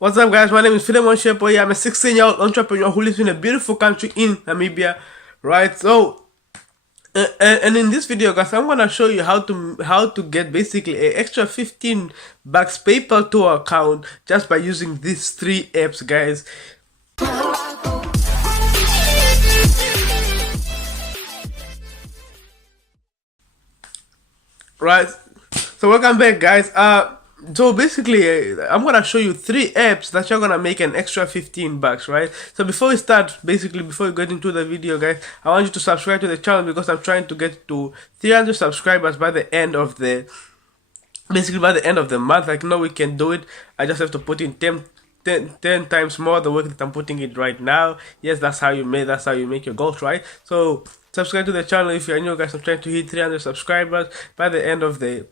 What's up, guys? My name is Philemon Shepoy. I'm a 16-year-old entrepreneur who lives in a beautiful country in Namibia, right? So, and in this video, guys, I'm gonna show you how to get basically an extra 15 bucks PayPal to account just by using these 3 apps, guys. Right. So welcome back, guys. So basically, I'm gonna show you 3 apps that you're gonna make an extra 15 bucks, right? So before we start, basically before we get into the video, guys, I want you to subscribe to the channel because I'm trying to get to 300 subscribers by the end of the month. Like, no, we can do it. I just have to put in 10 times more the work that I'm putting in right now. Yes, that's how you make your goals, right? So subscribe to the channel if you're new, guys. I'm trying to hit 300 subscribers by the end of the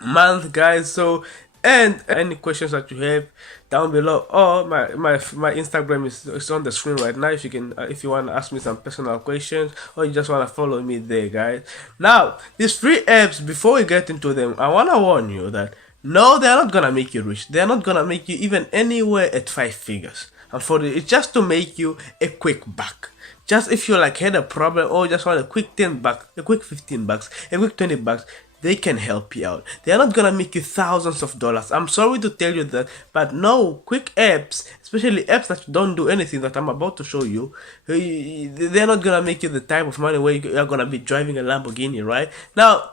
month, guys. So, and any questions that you have down below, or my Instagram is on the screen right now. If you can if you want to ask me some personal questions, or you just want to follow me there, guys. Now, these 3 apps, before we get into them, I want to warn you that no, they're not gonna make you rich. They're not gonna make you even anywhere at 5 figures. And it's just to make you a quick buck. Just if you like had a problem, or just want a quick 10 bucks, a quick 15 bucks, a quick 20 bucks, they can help you out. They're not gonna make you thousands of dollars. I'm sorry to tell you that, but no, quick apps, especially apps that don't do anything that I'm about to show you, they're not gonna make you the type of money where you're gonna be driving a Lamborghini, right? Now,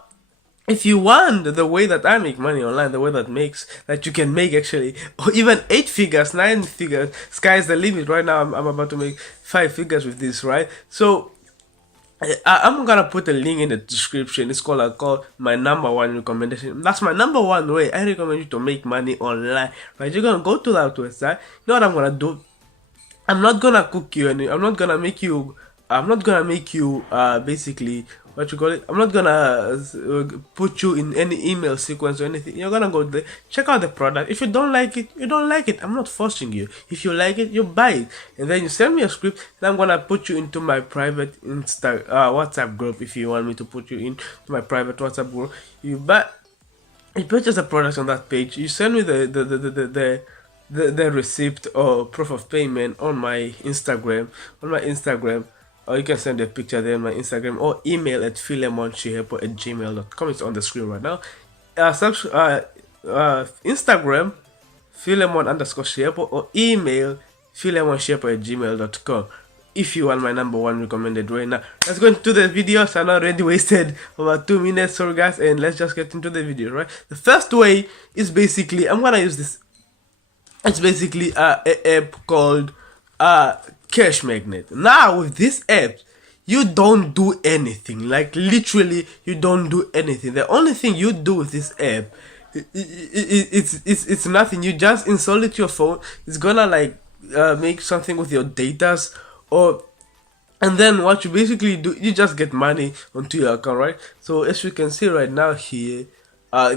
if you want the way that I make money online, the way that you can make actually, or even 8 figures, 9 figures, sky's the limit. Right now, I'm about to make 5 figures with this, right? So, I'm gonna put a link in the description. It's called my #1 recommendation. That's my #1 way I recommend you to make money online, right? You're gonna go to that website. You know what I'm gonna do? I'm not gonna cook you, and I'm not gonna make you basically what you call it. I'm not gonna put you in any email sequence or anything. You're gonna go there, check out the product. If you don't like it, you don't like it. I'm not forcing you. If you like it, you buy it, and then you send me a script, and I'm gonna put you into my private WhatsApp group. If you want me to put you into my private WhatsApp group, you purchase the product on that page. You send me the receipt or proof of payment on my Instagram. Or you can send a picture there on my Instagram, or email at philemonshepo@gmail.com. It's on the screen right now. Instagram Philemon_Shepo, or email philemonshepo@gmail.com. if you want my #1 recommended right now. Let's go into the video. So I already wasted about 2 minutes, sorry guys, and let's just get into the video, right? The first way is basically, I'm gonna use this. It's basically an app called Cash Magnet. Now with this app, you don't do anything. Like, literally, you don't do anything. The only thing you do with this app, it's nothing. You just install it to your phone. It's gonna like make something with your datas, and then what you basically do, you just get money onto your account, right? So as you can see right now here,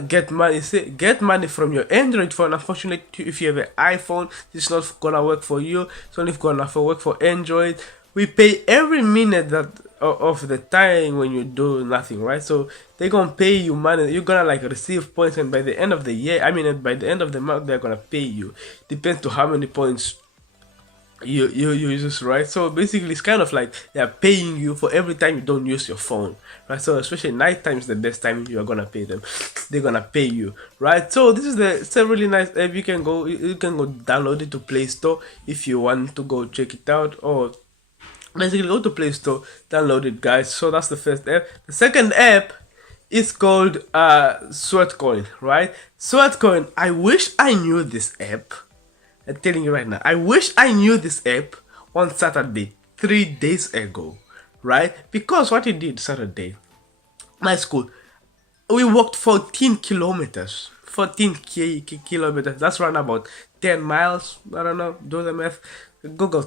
get money from your Android phone. Unfortunately, if you have an iPhone, it's not gonna work for you. It's only gonna work for Android. We pay every minute of the time when you do nothing, right? So they're gonna pay you money. You're gonna like receive points, and by the end of the year, by the end of the month, they're gonna pay you. Depends to how many points you use, right? So basically, it's kind of like they're paying you for every time you don't use your phone, right? So especially night time is the best time you are gonna pay them. They're gonna pay you, right? So this is it's a really nice app. You can go download it to Play Store if you want to go check it out, or basically go to Play Store, download it, guys. So that's the first app. The second app is called SWATCH, right? SWATCH. I wish I knew this app. I'm telling you right now, I wish I knew this app on Saturday, 3 days ago, right? Because what we did Saturday, my school, we walked 14 kilometers. 14 kilometers. That's around about 10 miles. I don't know. Do the math. Google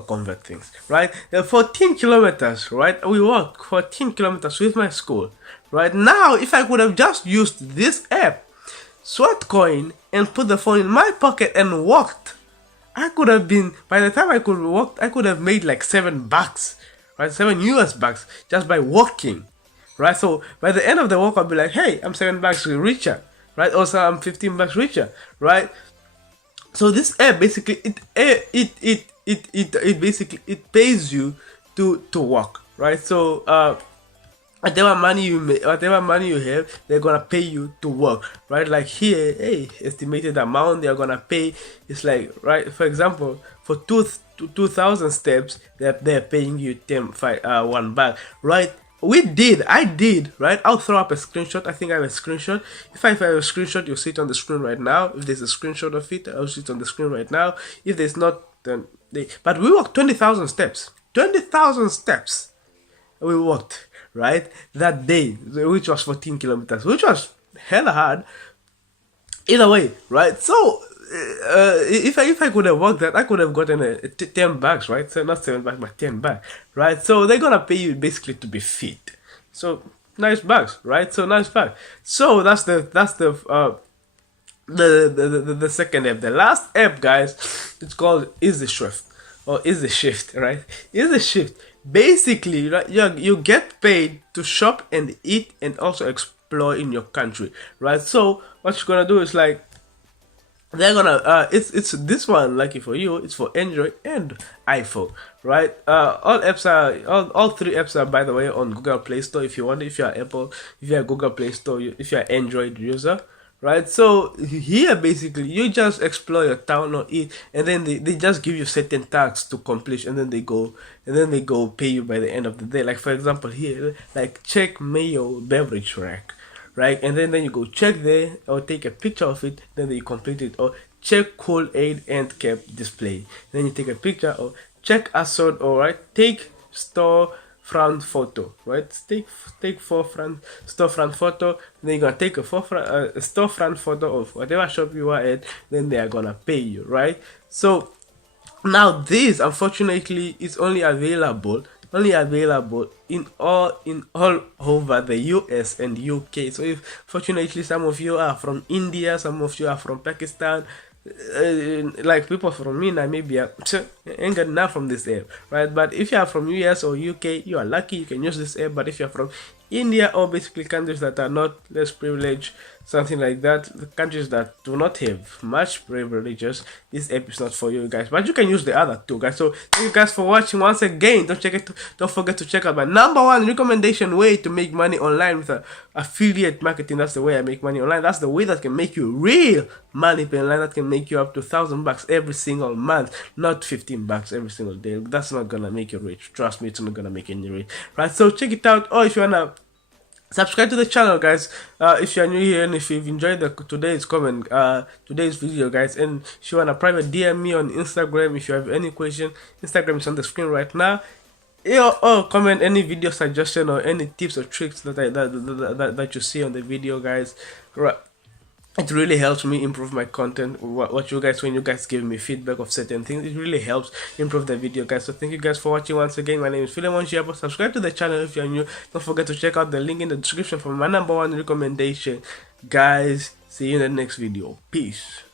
convert things, right? 14 kilometers, right? We walked 14 kilometers with my school, right? Now, if I could have just used this app, SWATCH, and put the phone in my pocket and walked, I could have been, by the time I could have made like $7, right? $7 just by walking, right? So by the end of the walk, I'll be like, hey, I'm $7 richer, right? Also, I'm $15 richer, right? So this app basically it basically it pays you to work, right? So whatever money you have, they're gonna pay you to work, right? Like here, hey, estimated amount they're gonna pay is like, right, for example, for 2,000 steps, they're paying you 1 bag, right? I did, right? I'll throw up a screenshot. I think I have a screenshot. If I have a screenshot, you'll see it on the screen right now. If there's a screenshot of it, I'll see it on the screen right now. If there's not, then but we walked 20,000 steps. 20,000 steps we walked, right, that day, which was 14 kilometers, which was hella hard either way, right? So if I could have worked that, I could have gotten 10 bags, right? So not 7 bags, but 10 bags, right? So they're gonna pay you basically to be fit. So nice bags, right? So nice bag. So that's the second app. The last app, guys, it's called Is the Shrift, or Is the Shift, right? Is the Shift. Basically, right, you get paid to shop and eat and also explore in your country, right? So what you're gonna do is like, they're gonna it's this one, lucky for you, it's for Android and iPhone, right? All three apps are, by the way, on Google Play Store if you want. If you're Apple, if you're Google Play Store, if you're Android user, right? So here basically you just explore your town or eat, and then they just give you certain tasks to complete, and then they go pay you by the end of the day. Like for example here, like check Mayo beverage rack, right? And then you go check there or take a picture of it, then you complete it. Or check cool aid end cap display, then you take a picture. Or check assorted, or right, take store front photo, right? Take storefront photo. Then you're gonna take a storefront photo of whatever shop you are at. Then they are gonna pay you, right? So now this, unfortunately, is only available in all over the US and UK. So if fortunately some of you are from India, some of you are from Pakistan, like people from me, Namibia, ain't got enough from this app, right? But if you are from US or UK, you are lucky, you can use this app. But if you're from India, or basically countries that are not less privileged, something like that, the countries that do not have much privileges, this app is not for you guys. But you can use the other two, guys. So thank you guys for watching once again. Don't forget to check out my #1 recommendation way to make money online with affiliate marketing. That's the way I make money online. That's the way that can make you real money online, that can make you up to $1,000 every single month, not $15 every single day. That's not gonna make you rich. Trust me, it's not gonna make you rich, right? So check it out. Or if you wanna subscribe to the channel, guys, if you're new here, and if you've enjoyed today's video, guys, and if you want a private DM me on Instagram if you have any question. Instagram is on the screen right now. Or comment any video suggestion or any tips or tricks that you see on the video, guys. Right, it really helps me improve my content. What you guys, when you guys give me feedback of certain things, it really helps improve the video, guys. So thank you guys for watching once again. My name is Philemon Shiabo. Subscribe to the channel if you're new. Don't forget to check out the link in the description for my #1 recommendation, guys. See you in the next video. Peace.